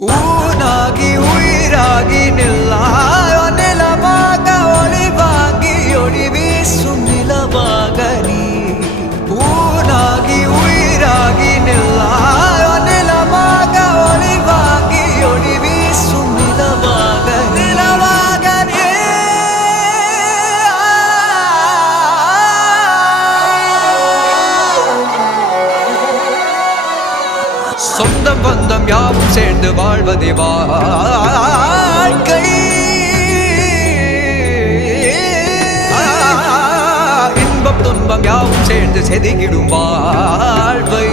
ஊனாகி உயிராகி நில்லாயோ நிலமாக ஒளிவாங்கி ஒளி வீசும் நிலமாக நீ ஊனாகி உயிராகி நில்லாயோ நிலமாக ஒளிவாங்கி ஒளி வீசும் நிலமாக நீ சொந்தம் பந்தம் யாவும் சேர்ந்து வாழ்வதே வாழ்க்கை இன்பம் துன்பம் யாவும் சேர்ந்து செதுக்கிடும் வாழ்வை